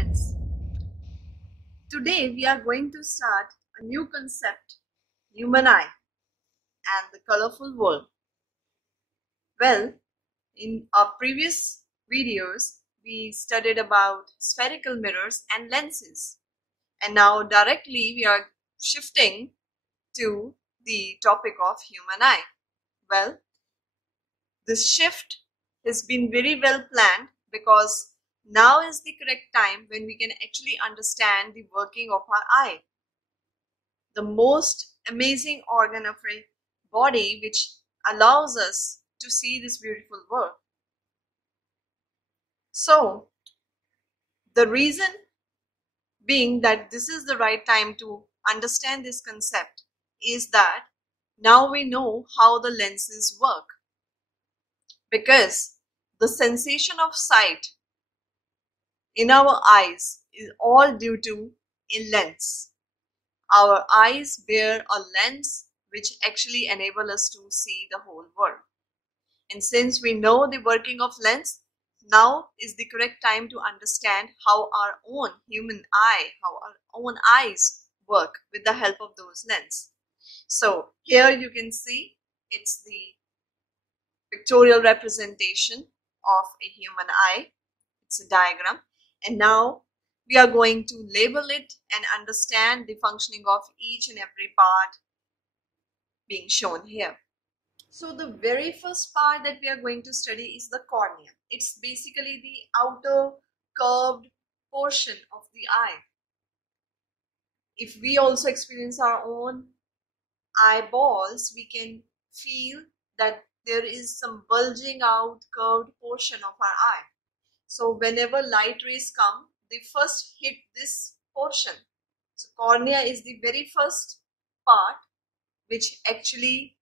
friends. Today we are going to start a new concept, human eye and the colorful world. Well, in our previous videos we studied about spherical mirrors and lenses, and now directly we are shifting to the topic of human eye. Well, this shift has been very well planned because now is the correct time when we can actually understand the working of our eye, the most amazing organ of a body which allows us to see this beautiful world. So, the reason being that this is the right time to understand this concept is that now we know how the lenses work, because the sensation of sight in our eyes is all due to a lens. Our eyes bear a lens which actually enable us to see the whole world. And since we know the working of lens, now is the correct time to understand how our own human eye, how our own eyes work with the help of those lenses. So here you can see it's the pictorial representation of a human eye. It's a diagram. And now we are going to label it and understand the functioning of each and every part being shown here. So the very first part that we are going to study is the cornea. It's basically the outer curved portion of the eye. If we also experience our own eyeballs, we can feel that there is some bulging out curved portion of our eye. So whenever light rays come, they first hit this portion. So cornea is the very first part which actually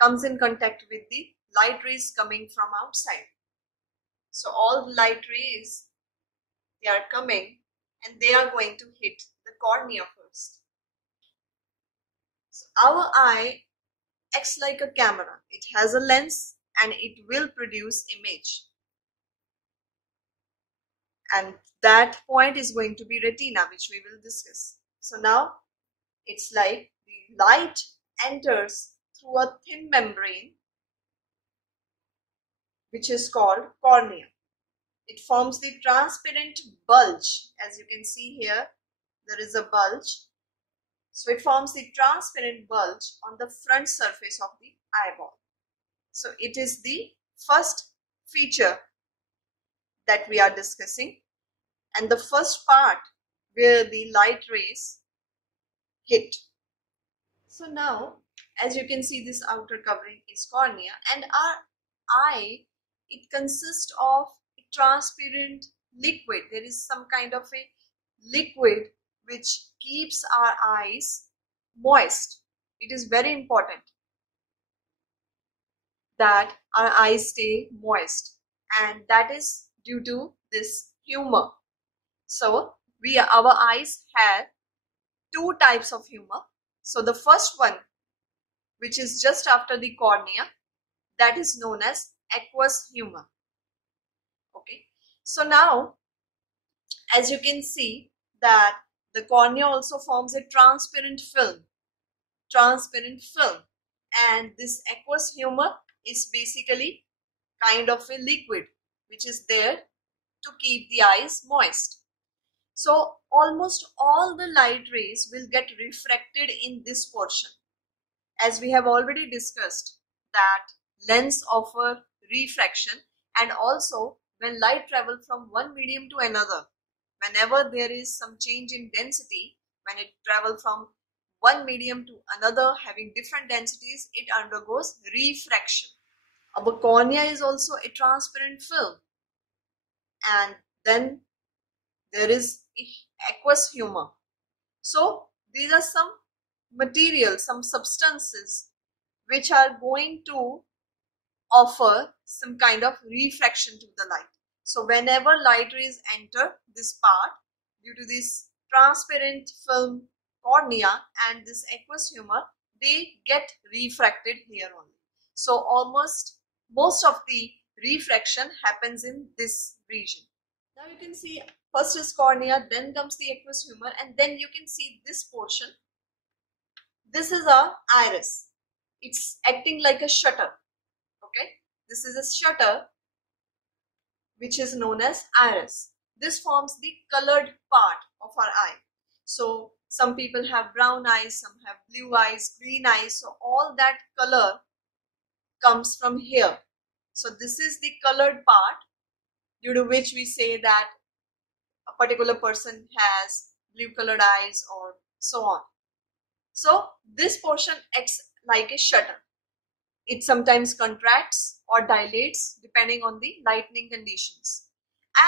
comes in contact with the light rays coming from outside. So all the light rays, they are coming and they are going to hit the cornea first. So our eye acts like a camera. It has a lens and it will produce image. And that point is going to be retina, which we will discuss. So now it's like the light enters through a thin membrane which is called cornea. It forms the transparent bulge. As you can see here, there is a bulge. So it forms the transparent bulge on the front surface of the eyeball. So it is the first feature that we are discussing, and the first part where the light rays hit. So now, as you can see, this outer covering is cornea, and our eye, it consists of a transparent liquid. There is some kind of a liquid which keeps our eyes moist. It is very important that our eyes stay moist, and that is due to this humor. So our eyes have two types of humor. So the first one, which is just after the cornea, that is known as aqueous humor. Okay. So now, as you can see, that the cornea also forms a transparent film. And this aqueous humor is basically kind of a liquid which is there to keep the eyes moist. So almost all the light rays will get refracted in this portion. As we have already discussed that lens offer refraction, and also when light travels from one medium to another, whenever there is some change in density, when it travels from one medium to another having different densities, it undergoes refraction. Our cornea is also a transparent film, and then there is aqueous humor. So these are some materials, some substances which are going to offer some kind of refraction to the light. So whenever light rays enter this part, due to this transparent film cornea and this aqueous humor, they get refracted here only. So almost most of the refraction happens in this region. Now you can see first is cornea, then comes the aqueous humor, and then you can see this portion. This is a iris. It's acting like a shutter. Okay, this is a shutter which is known as iris. This forms the colored part of our eye. So some people have brown eyes, some have blue eyes, green eyes. So all that color comes from here. So this is the colored part, due to which we say that a particular person has blue colored eyes or so on. So this portion acts like a shutter. It sometimes contracts or dilates depending on the lighting conditions.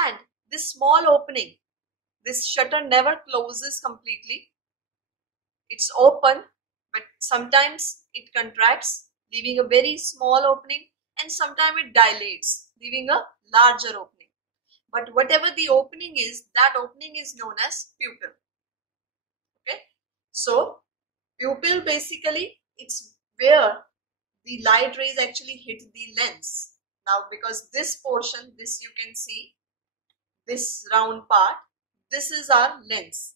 And this small opening, this shutter never closes completely. It's open, but sometimes it contracts, leaving a very small opening, and sometimes it dilates, leaving a larger opening. But whatever the opening is, that opening is known as pupil. Okay, so pupil basically, it's where the light rays actually hit the lens. Now because this portion, this you can see, this round part, this is our lens.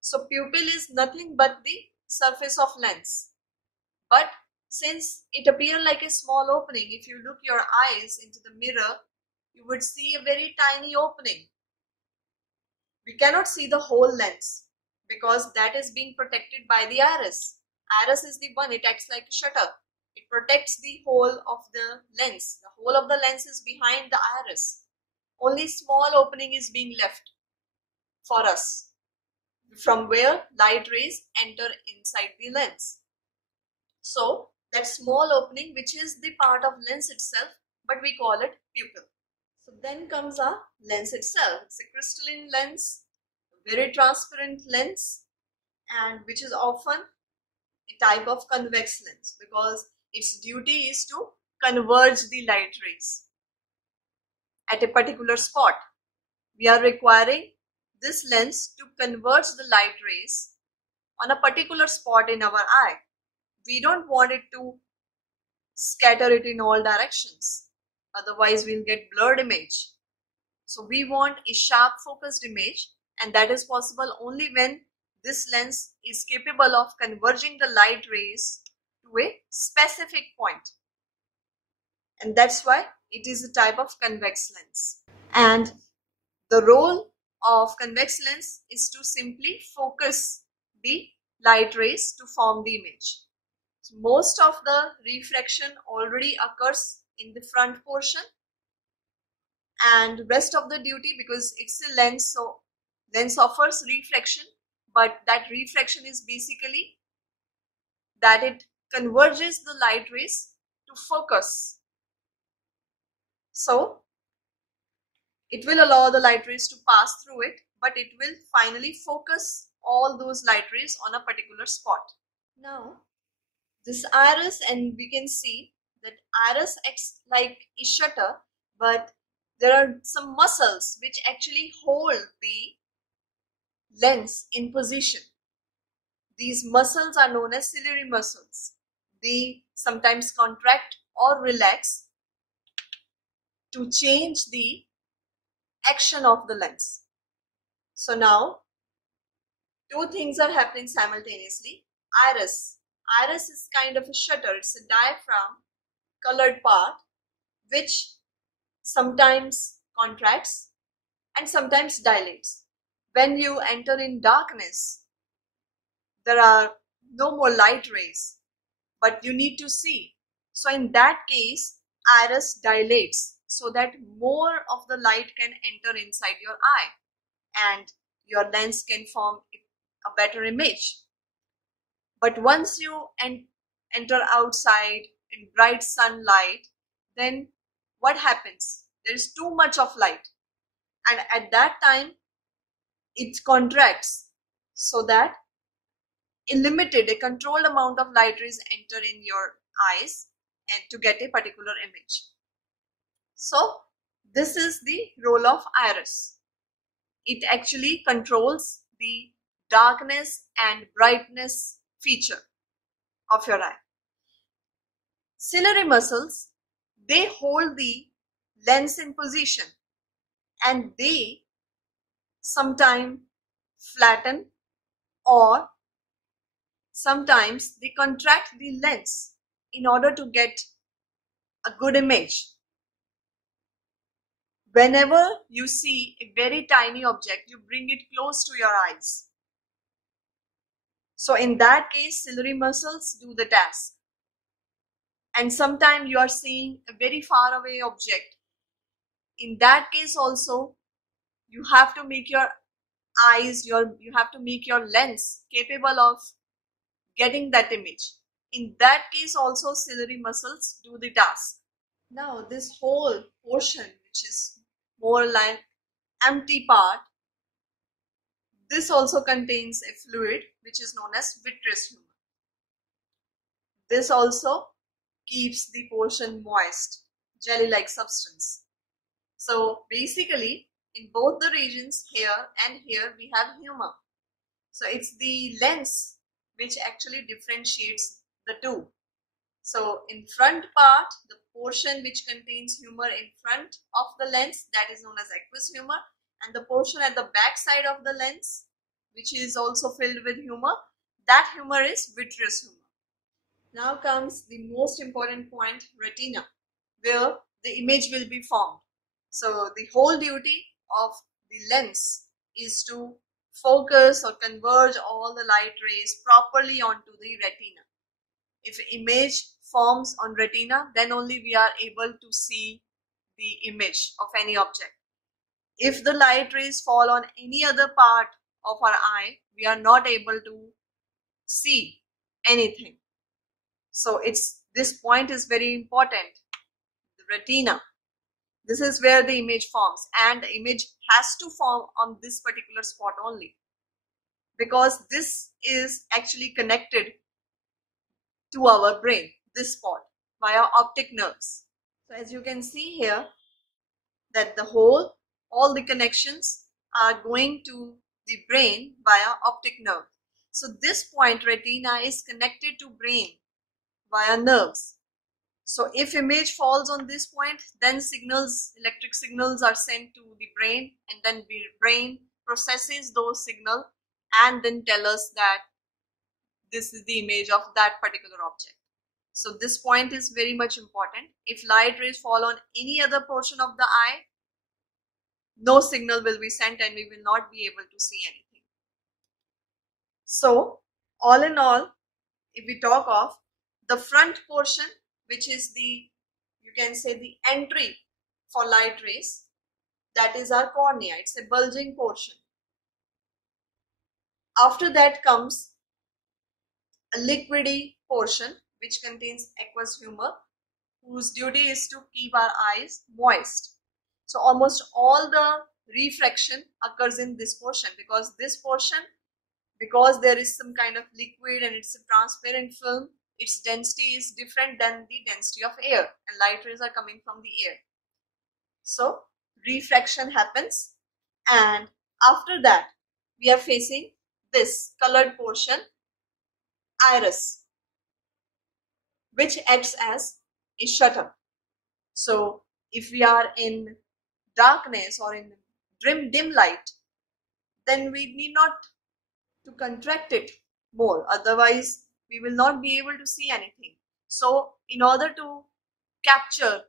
So pupil is nothing but the surface of lens. But since it appears like a small opening, if you look your eyes into the mirror, you would see a very tiny opening. We cannot see the whole lens because that is being protected by the iris. Iris is the one, it acts like a shutter. It protects the whole of the lens. The whole of the lens is behind the iris. Only small opening is being left for us, from where light rays enter inside the lens. So that small opening, which is the part of lens itself, but we call it pupil. So then comes our lens itself. It's a crystalline lens, a very transparent lens, and which is often a type of convex lens because its duty is to converge the light rays at a particular spot. We are requiring this lens to converge the light rays on a particular spot in our eye. We don't want it to scatter it in all directions. Otherwise, we'll get blurred image. So we want a sharp focused image, and that is possible only when this lens is capable of converging the light rays to a specific point. And that's why it is a type of convex lens. And the role of convex lens is to simply focus the light rays to form the image. So most of the refraction already occurs in the front portion, and rest of the duty, because it's a lens, so lens offers reflection, but that reflection is basically that it converges the light rays to focus. So it will allow the light rays to pass through it, but it will finally focus all those light rays on a particular spot. Now this iris, and we can see that iris acts like a shutter, but there are some muscles which actually hold the lens in position. These muscles are known as ciliary muscles. They sometimes contract or relax to change the action of the lens. So now two things are happening simultaneously. Iris is kind of a shutter. It's a diaphragm colored part which sometimes contracts and sometimes dilates. When you enter in darkness, there are no more light rays, but you need to see. So in that case, iris dilates so that more of the light can enter inside your eye and your lens can form a better image. But once you enter outside in bright sunlight, then what happens? There is too much of light, and at that time it contracts so that a controlled amount of light rays enter in your eyes and to get a particular image. So this is the role of iris. It actually controls the darkness and brightness feature of your eye. Ciliary muscles, they hold the lens in position and they sometimes flatten, or sometimes they contract the lens in order to get a good image. Whenever you see a very tiny object, you bring it close to your eyes. So in that case, ciliary muscles do the task. And sometimes you are seeing a very far away object. In that case also, you have to make your eyes, you have to make your lens capable of getting that image. In that case also, ciliary muscles do the task. Now this whole portion, which is more like empty part, this also contains a fluid which is known as vitreous humor. This also keeps the portion moist, jelly-like substance. So basically, in both the regions here and here, we have humor. So it's the lens which actually differentiates the two. So in front part, the portion which contains humor in front of the lens, that is known as aqueous humor, and the portion at the back side of the lens, which is also filled with humor, that humor is vitreous humor. Now comes the most important point, retina, where the image will be formed. So the whole duty of the lens is to focus or converge all the light rays properly onto the retina. If image forms on retina, then only we are able to see the image of any object. If the light rays fall on any other part of our eye, we are not able to see anything. So this point is very important. The retina, this is where the image forms, and the image has to form on this particular spot only, because this is actually connected to our brain, this spot, via optic nerves. So as you can see here, that all the connections are going to the brain via optic nerve. So this point, retina, is connected to brain via nerves. So if image falls on this point, then electric signals are sent to the brain, and then the brain processes those signals and then tell us that this is the image of that particular object. So this point is very much important. If light rays fall on any other portion of the eye, no signal will be sent and we will not be able to see anything. So all in all, if we talk of the front portion, which is you can say the entry for light rays, that is our cornea. It's a bulging portion. After that comes a liquidy portion which contains aqueous humor, whose duty is to keep our eyes moist. So almost all the refraction occurs in this portion, because this portion, because there is some kind of liquid and it's a transparent film, its density is different than the density of air, and light rays are coming from the air. So refraction happens, and after that we are facing this colored portion, iris, which acts as a shutter. So if we are in darkness or in dim light, then we need not to contract it more, otherwise we will not be able to see anything. So in order to capture,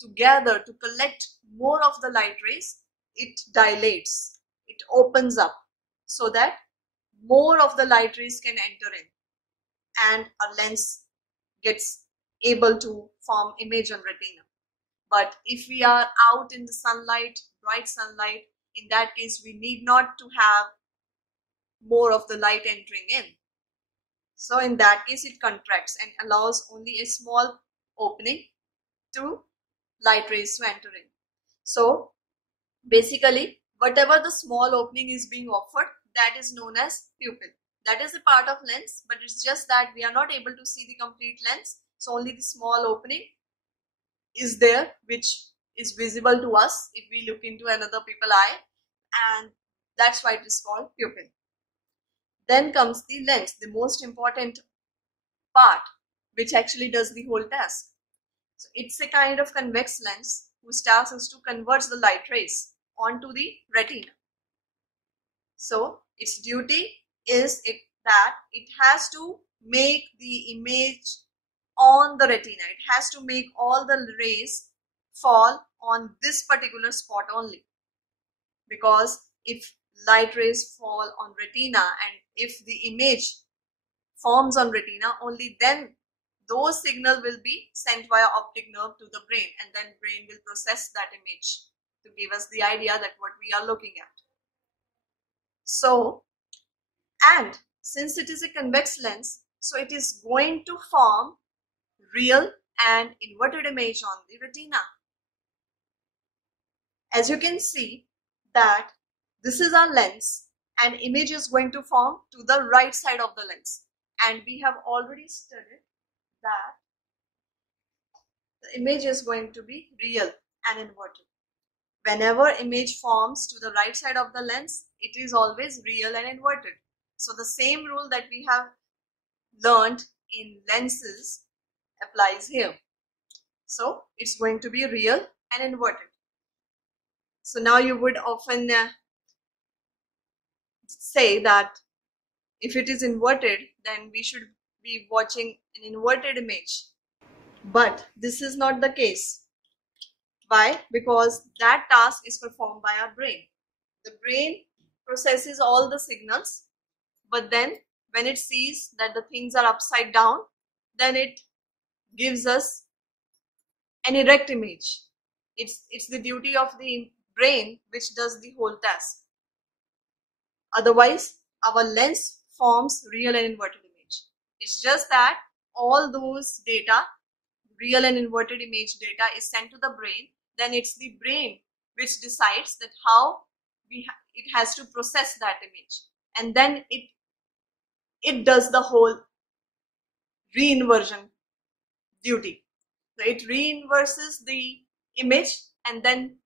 to gather, to collect more of the light rays, it dilates, it opens up, so that more of the light rays can enter in and our lens gets able to form image on retina. But if we are out in the sunlight, bright sunlight, in that case we need not to have more of the light entering in. So in that case it contracts and allows only a small opening to light rays to enter in. So basically, whatever the small opening is being offered, that is known as pupil. That is a part of lens, but it's just that we are not able to see the complete lens. So only the small opening is there, which is visible to us if we look into another people's eye, and that's why it is called pupil. Then comes the lens, the most important part, which actually does the whole task. So it's a kind of convex lens whose task is to convert the light rays onto the retina. So its duty is that it has to make the image on the retina. It has to make all the rays fall on this particular spot only, because if light rays fall on retina and if the image forms on retina, only then those signal will be sent via optic nerve to the brain, and then brain will process that image to give us the idea that what we are looking at. So, and since it is a convex lens, so it is going to form real and inverted image on the retina. As you can see that this is our lens and image is going to form to the right side of the lens, and we have already studied that the image is going to be real and inverted. Whenever image forms to the right side of the lens, it is always real and inverted. So the same rule that we have learned in lenses applies here. So it's going to be real and inverted. So now you would often say that if it is inverted, then we should be watching an inverted image. But this is not the case. Why? Because that task is performed by our brain. The brain processes all the signals, but then when it sees that the things are upside down, then it gives us an erect image. It's the duty of the brain which does the whole task. Otherwise, our lens forms real and inverted image. It's just that all those data, real and inverted image data, is sent to the brain. Then it's the brain which decides that how it has to process that image, and then it does the whole reinversion duty. So it reinverses the image and then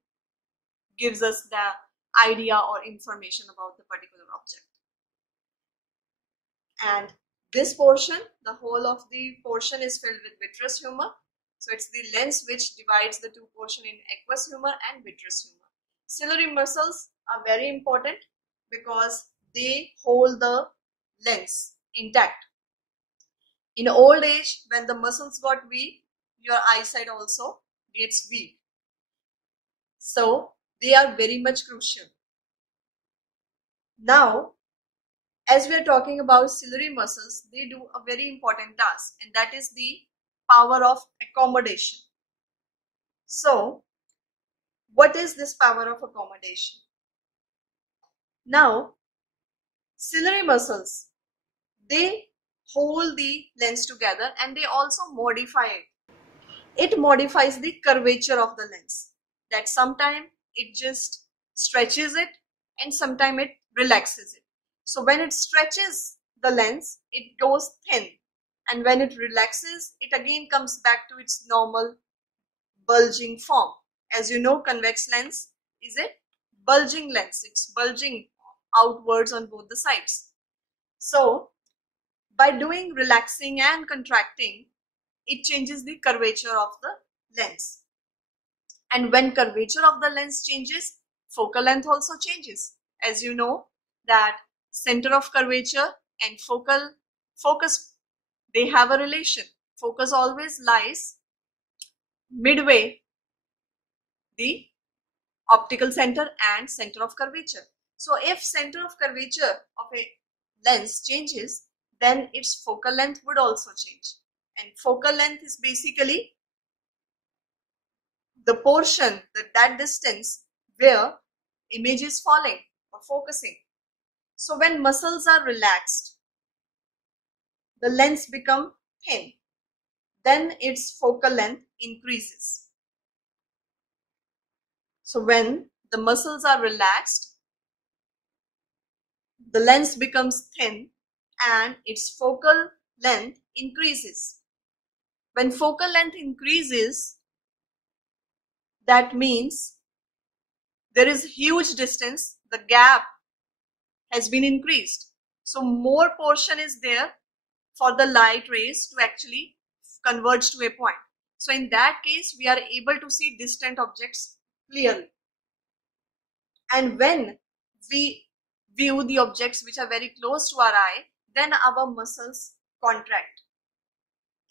gives us the idea or information about the particular object. And this portion, the whole of the portion, is filled with vitreous humor. So it's the lens which divides the two portions in aqueous humor and vitreous humor. Ciliary muscles are very important because they hold the lens intact. In old age, when the muscles got weak, your eyesight also gets weak. So they are very much crucial. Now, as we are talking about ciliary muscles, they do a very important task, and that is the power of accommodation. So, what is this power of accommodation? Now, ciliary muscles, they hold the lens together and they also modify it. It modifies the curvature of the lens. That sometimes it just stretches it and sometimes it relaxes it. So when it stretches the lens, it goes thin, and when it relaxes, it again comes back to its normal bulging form. As you know, convex lens is a bulging lens. It's bulging outwards on both the sides. So by doing relaxing and contracting, it changes the curvature of the lens. And when curvature of the lens changes, focal length also changes. As you know that center of curvature and focus, they have a relation. Focus always lies midway the optical center and center of curvature. So if center of curvature of a lens changes, then its focal length would also change. And focal length is basically the portion, that distance where image is falling or focusing. So when muscles are relaxed, the lens becomes thin. Then its focal length increases. So when the muscles are relaxed, the lens becomes thin and its focal length increases. When focal length increases, that means there is huge distance, the gap has been increased. So more portion is there for the light rays to actually converge to a point. So in that case, we are able to see distant objects clearly. And when we view the objects which are very close to our eye, then our muscles contract.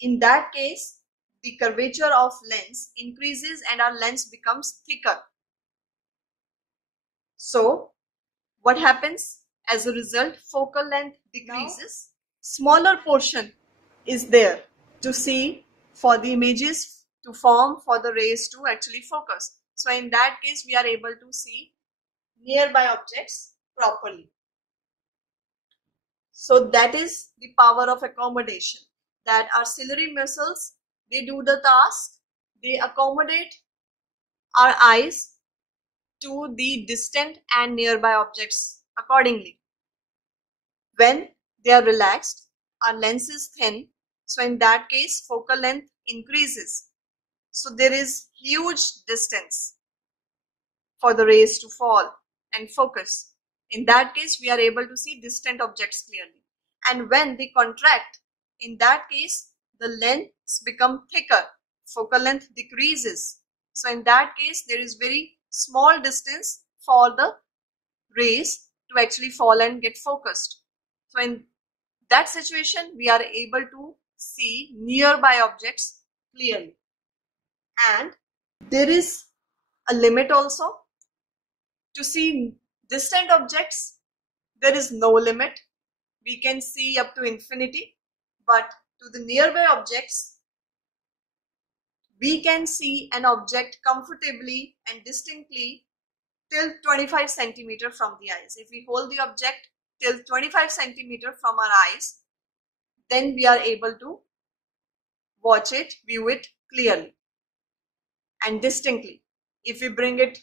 In that case, the curvature of lens increases and our lens becomes thicker. So, what happens? As a result, focal length decreases. Smaller portion is there to see for the images to form, for the rays to actually focus. So in that case, we are able to see nearby objects properly. So that is the power of accommodation, that our ciliary muscles, they do the task, they accommodate our eyes to the distant and nearby objects accordingly. When they are relaxed, our lens is thin, so in that case focal length increases. So there is huge distance for the rays to fall and focus. In that case, we are able to see distant objects clearly. And when they contract, in that case, the lens become thicker, focal length decreases. So in that case, there is very small distance for the rays to actually fall and get focused. So in that situation, we are able to see nearby objects clearly. And there is a limit also. To see distant objects, there is no limit. We can see up to infinity, but to the nearby objects, we can see an object comfortably and distinctly till 25 centimeter from the eyes. If we hold the object till 25 centimeter from our eyes, then we are able to watch it, view it clearly and distinctly. If we bring it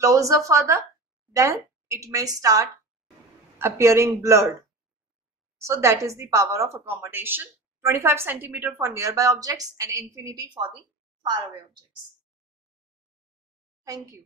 closer further, then it may start appearing blurred. So that is the power of accommodation. 25 centimeter for nearby objects and infinity for the faraway objects. Thank you.